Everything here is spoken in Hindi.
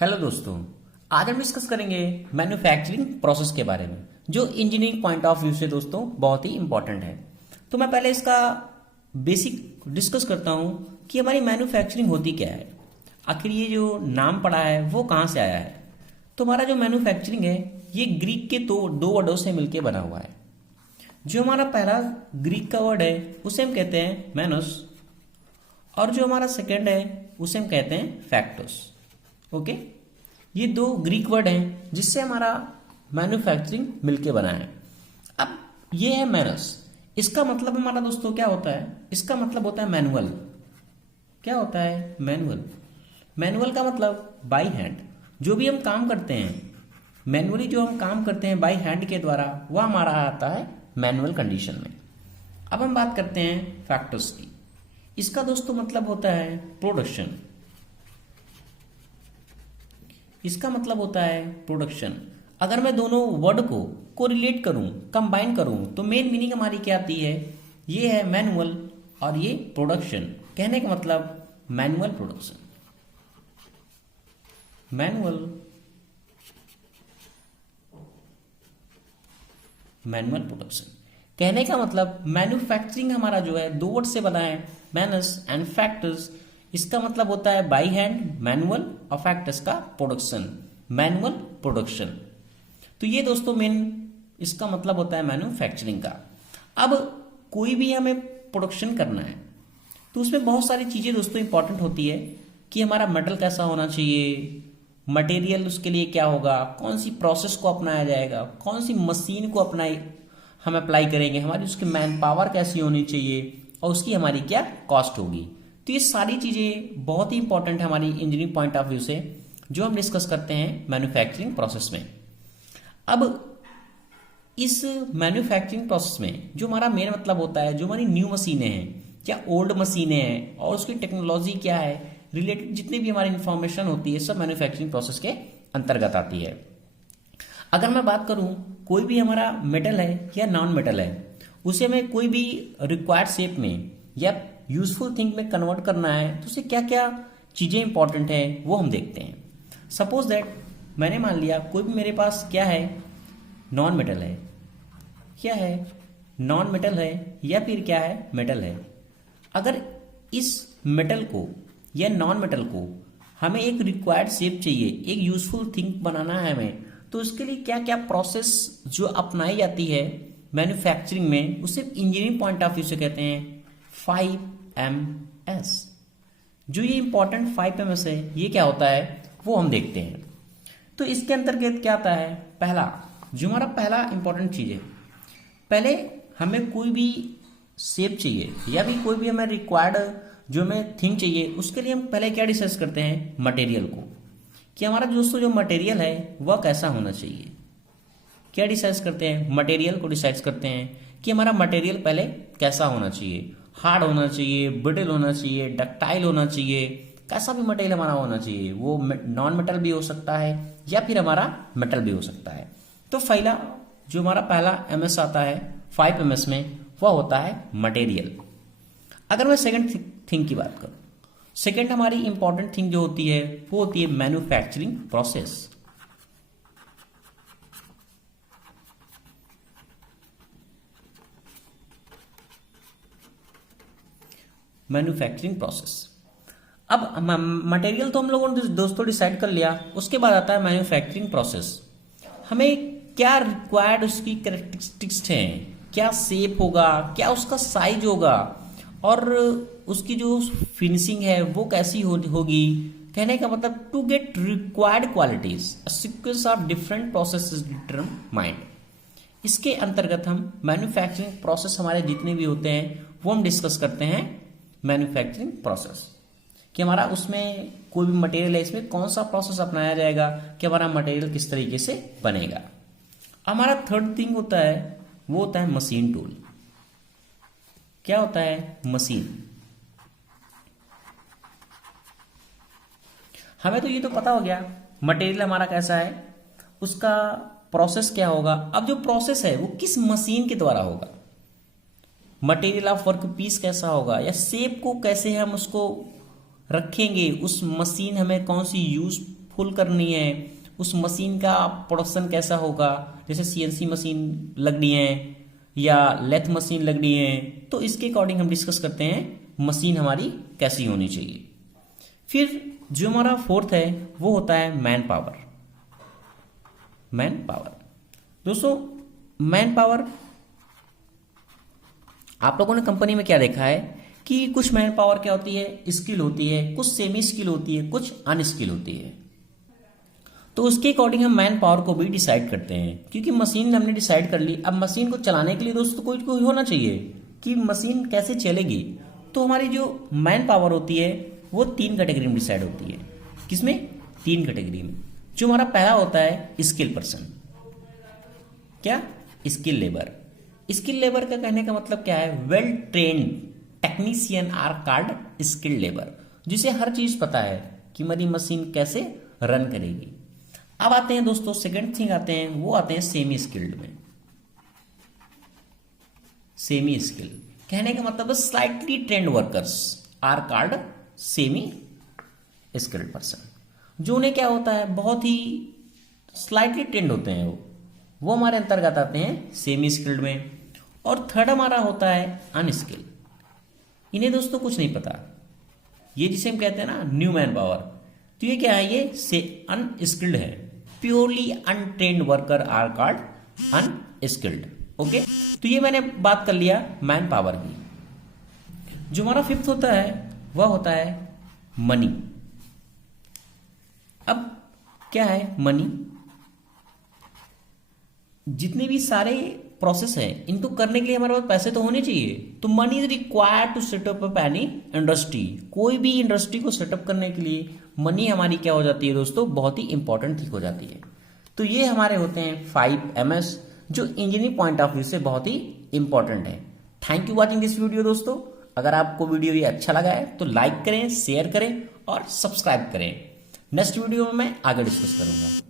हेलो दोस्तों। आज हम डिस्कस करेंगे मैन्युफैक्चरिंग प्रोसेस के बारे में, जो इंजीनियरिंग पॉइंट ऑफ व्यू से दोस्तों बहुत ही इंपॉर्टेंट है। तो मैं पहले इसका बेसिक डिस्कस करता हूं कि हमारी मैन्युफैक्चरिंग होती क्या है, आखिर ये जो नाम पड़ा है वो कहाँ से आया है। तो हमारा जो मैन्युफैक्चरिंग है ये ग्रीक के दो वर्डों से मिलकर बना हुआ है। जो हमारा पहला ग्रीक का वर्ड है उसे हम कहते हैं मैनस, और जो हमारा सेकेंड है उसे हम कहते हैं फैक्टस। ओके, ये दो ग्रीक वर्ड हैं जिससे हमारा मैन्युफैक्चरिंग मिलके बना है। अब ये है मैनस, इसका मतलब हमारा दोस्तों क्या होता है? इसका मतलब होता है मैनुअल। क्या होता है? मैनुअल। मैनुअल का मतलब बाय हैंड। जो भी हम काम करते हैं मैनुअली, जो हम काम करते हैं बाय हैंड के द्वारा, वह हमारा आता है मैनुअल कंडीशन में। अब हम बात करते हैं फैक्टर्स की। इसका दोस्तों मतलब होता है प्रोडक्शन। इसका मतलब होता है प्रोडक्शन। अगर मैं दोनों वर्ड को रिलेट करूं, कंबाइन करूं, तो मेन मीनिंग हमारी क्या आती है? ये है मैनुअल और ये प्रोडक्शन। कहने का मतलब manual production, manual manual production. कहने का मतलब मैन्युफैक्चरिंग हमारा जो है दो वर्ड से बना है, मैनस एंड फैक्टर्स। इसका मतलब होता है बाई हैंड मैनुअल, और फैक्टर्स का प्रोडक्शन, मैनुअल प्रोडक्शन। तो ये दोस्तों मेन इसका मतलब होता है मैन्युफैक्चरिंग का। अब कोई भी हमें प्रोडक्शन करना है तो उसमें बहुत सारी चीज़ें दोस्तों इंपॉर्टेंट होती है कि हमारा मेटल कैसा होना चाहिए, मटेरियल उसके लिए क्या होगा, कौन सी प्रोसेस को अपनाया जाएगा, कौन सी मशीन को हम अप्लाई करेंगे, हमारी उसकी मैन पावर कैसी होनी चाहिए, और उसकी हमारी क्या कॉस्ट होगी। तो ये सारी चीज़ें बहुत ही इंपॉर्टेंट है हमारी इंजीनियरिंग पॉइंट ऑफ व्यू से, जो हम डिस्कस करते हैं मैन्युफैक्चरिंग प्रोसेस में। अब इस मैन्युफैक्चरिंग प्रोसेस में जो हमारा मेन मतलब होता है, जो हमारी न्यू मशीनें हैं या ओल्ड मशीनें हैं और उसकी टेक्नोलॉजी क्या है, रिलेटेड जितनी भी हमारी इंफॉर्मेशन होती है, सब मैन्युफैक्चरिंग प्रोसेस के अंतर्गत आती है। अगर मैं बात करूं, कोई भी हमारा मेटल है या नॉन मेटल है, उसे हमें कोई भी रिक्वायर्ड शेप में या यूजफुल थिंग में कन्वर्ट करना है, तो उसे क्या क्या चीज़ें इंपॉर्टेंट है वो हम देखते हैं। सपोज दैट मैंने मान लिया कोई भी मेरे पास क्या है, नॉन मेटल है। क्या है? नॉन मेटल है या फिर क्या है? मेटल है। अगर इस मेटल को या नॉन मेटल को हमें एक रिक्वायर्ड शेप चाहिए, एक यूजफुल थिंग बनाना है हमें, तो उसके लिए क्या क्या प्रोसेस जो अपनाई जाती है मैन्युफैक्चरिंग में, उसे इंजीनियरिंग पॉइंट ऑफ व्यू से कहते हैं 5MS। जो ये इंपॉर्टेंट 5MS है, ये क्या होता है वो हम देखते हैं। तो इसके अंतर्गत क्या आता है? पहला, जो हमारा पहला इंपॉर्टेंट चीज़ है, पहले हमें कोई भी शेप चाहिए या भी कोई भी हमें रिक्वायर्ड जो हमें थिंग चाहिए, उसके लिए हम पहले क्या डिसाइड करते हैं? मटेरियल को। कि हमारा दोस्तों जो मटेरियल है वह कैसा होना चाहिए। क्या डिसाइड करते हैं? मटेरियल को डिसाइड करते हैं कि हमारा मटेरियल पहले कैसा होना चाहिए। हार्ड होना चाहिए, ब्रिटल होना चाहिए, डक्टाइल होना चाहिए, कैसा भी मटेरियल हमारा होना चाहिए। वो नॉन मेटल भी हो सकता है या फिर हमारा मेटल भी हो सकता है। तो पहला जो हमारा पहला MS आता है 5MS में, वह होता है मटेरियल। अगर मैं सेकंड थिंग की बात करूं, सेकंड हमारी इंपॉर्टेंट थिंग जो होती है वो होती है मैन्युफैक्चरिंग प्रोसेस। Manufacturing process. अब मटेरियल तो हम लोगों ने दोस्तों डिसाइड कर लिया, उसके बाद आता है मैन्युफैक्चरिंग प्रोसेस। हमें क्या रिक्वायर्ड उसकी कैरेक्टरिस्टिक्स हैं, क्या शेप होगा, क्या उसका साइज होगा, और उसकी जो फिनिशिंग है वो कैसी होगी। कहने का मतलब to get required qualities sequence of different processes determined. इसके अंतर्गत हम मैन्युफैक्चरिंग प्रोसेस हमारे जितने भी होते हैं वो हम डिस्कस करते हैं मैन्युफैक्चरिंग प्रोसेस, कि हमारा उसमें कोई भी मटेरियल है, इसमें कौन सा प्रोसेस अपनाया जाएगा कि हमारा मटेरियल किस तरीके से बनेगा। हमारा थर्ड थिंग होता है वो होता है मशीन टूल। क्या होता है? मशीन। हमें तो ये तो पता हो गया मटेरियल हमारा कैसा है, उसका प्रोसेस क्या होगा। अब जो प्रोसेस है वो किस मशीन के द्वारा होगा, मटेरियल ऑफ वर्क पीस कैसा होगा, या शेप को कैसे हम उसको रखेंगे, उस मशीन हमें कौन सी यूजफुल पुल करनी है, उस मशीन का प्रोडक्शन कैसा होगा, जैसे सीएनसी मशीन लगनी है या लेथ मशीन लगनी है, तो इसके अकॉर्डिंग हम डिस्कस करते हैं मशीन हमारी कैसी होनी चाहिए। फिर जो हमारा फोर्थ है वो होता है मैन पावर। मैन पावर दोस्तों, मैन पावर आप लोगों ने कंपनी में क्या देखा है कि कुछ मैन पावर क्या होती है, स्किल होती है, कुछ सेमी स्किल होती है, कुछ अनस्किल होती है। तो उसके अकॉर्डिंग हम मैन पावर को भी डिसाइड करते हैं, क्योंकि मशीन हमने डिसाइड कर ली। अब मशीन को चलाने के लिए दोस्तों कोई कोई होना चाहिए कि मशीन कैसे चलेगी। तो हमारी जो मैन पावर होती है वो 3 कैटेगरी में डिसाइड होती है। किसमें? 3 कैटेगरी में। जो हमारा पहला होता है स्किल पर्सन। क्या? Skill labour. स्किल लेबर का कहने का मतलब क्या है? Well trained technician are called skill labour, जिसे हर चीज पता है कि मेरी मशीन कैसे रन करेगी। अब आते हैं दोस्तों सेकंड थिंग आते हैं, वो आते हैं सेमी स्किल्ड में। सेमी स्किल कहने का मतलब slightly trained workers are called semi skilled person. जो उन्हें क्या होता है, बहुत ही स्लाइटली ट्रेंड होते हैं वो हमारे अंतर्गत आते हैं सेमी स्किल्ड में। और थर्ड हमारा होता है अनस्किल्ड। इन्हें दोस्तों कुछ नहीं पता, ये जिसे हम कहते हैं ना न्यू मैन पावर। तो ये क्या है? ये से अनस्किल्ड है, purely untrained worker are called unskilled. Okay, तो ये मैंने बात कर लिया मैन पावर की। जो हमारा फिफ्थ होता है वह होता है मनी। अब क्या है मनी? जितने भी सारे प्रोसेस है इनको करने के लिए हमारे पास पैसे तो होने चाहिए। तो money is required to setup up any industry. कोई भी इंडस्ट्री को सेटअप करने के लिए मनी हमारी क्या हो जाती है दोस्तों? बहुत ही इंपॉर्टेंट थिंग हो जाती है। तो ये हमारे होते हैं 5 MS, जो इंजीनियरिंग पॉइंट ऑफ व्यू से बहुत ही इंपॉर्टेंट है। Thank you watching this video दोस्तों। अगर आपको वीडियो ये अच्छा लगा है तो लाइक करें, शेयर करें और सब्सक्राइब करें। नेक्स्ट वीडियो में मैं आगे डिस्कस करूंगा।